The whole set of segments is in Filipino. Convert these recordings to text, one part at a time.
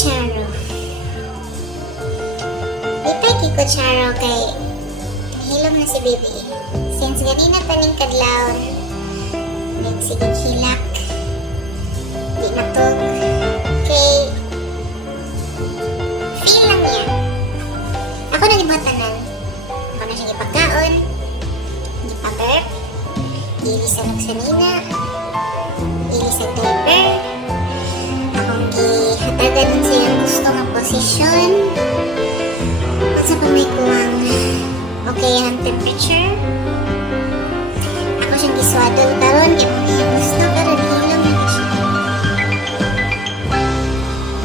Charo. Ipay kiko Charo kay hilom na si baby. Since ganina pa ning kadlawon, nagsigig hilak. Di matog. Kay feel lang niya. Ako na gibatanan. Ako na siya ipagkaon. Gipaburp. Ilis sa nagsanina. Ilis sa diaper. Akong gihatagan sa iyang gusto nga posisyon. At sa pamikuwang okay ang temperature. Ako siyang giswadol karon kaya mga iyang gusto karon hilom na siya.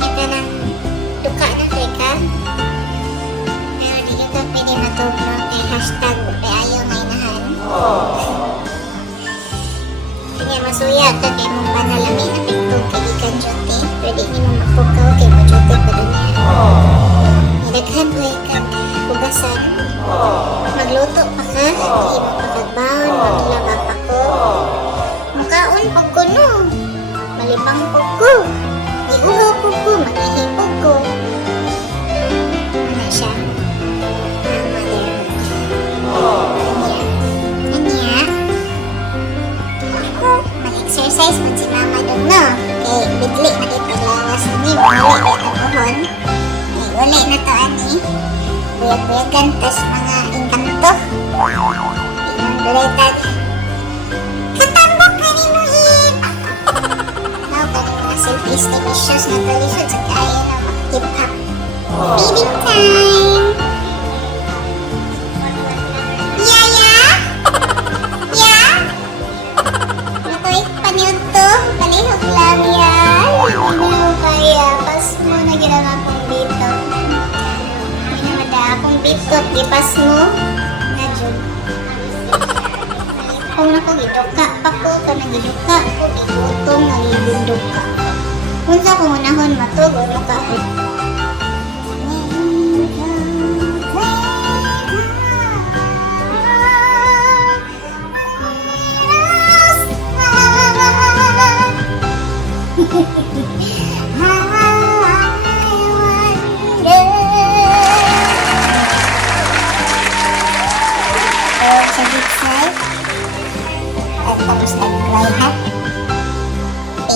Ito nang duka na kay ka. Pero di ka pwede matugno kay hashtag ayaw nga inahan. Kaya masuya ka kay mong panalamin na pigtog kay ikan duty. Pwede ni mo magpukaw kay mo duty pa rin niya. Nilaghan mo ikan hugasan. Magluto pa ka. Hindi mo pagkagbaon. Maglaba pa ko. Makaon pag ko no. Malipang pag ko. Iuhaw po ko. Manahipog ko. Ano siya? Ang motherhood. Kanya. Mag-exercise man si mama doon no. Kay bigli na din paglawas ni. Wali na tabuhon. Wali na to ani. Buyag-buyagan tas mga inkanto. Inang duretag. Katambok ka ni mo hip! Now, kani mga self-esteem issues na talisod sa kaya na mag-keep up. Feeding time! Yaya? Ya? Nakoy paniod to. Palihog lang yan. Hindi mo kaya. Pas mo na ginang akong dito. Akong bitot, gipas mo na dyan. Kung giduka pa ko, kanang giduka ko, gigutong, nagigunduka. Kung sa kumunahon matog, ano ka ko? Sa deep side at tapos nag-dry hat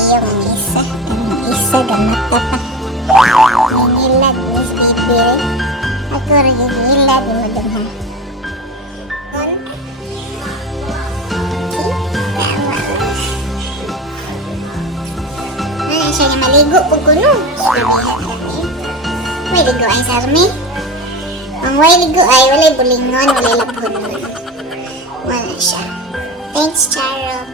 yung isa gamata pa hinilad Miss Bibi ako rin hinilad mo dun ha siya nga maligo po ko no may ligo ay sarmi ang way ligo ay walay bulingon walay labhon wala siya. Thanks, Charo.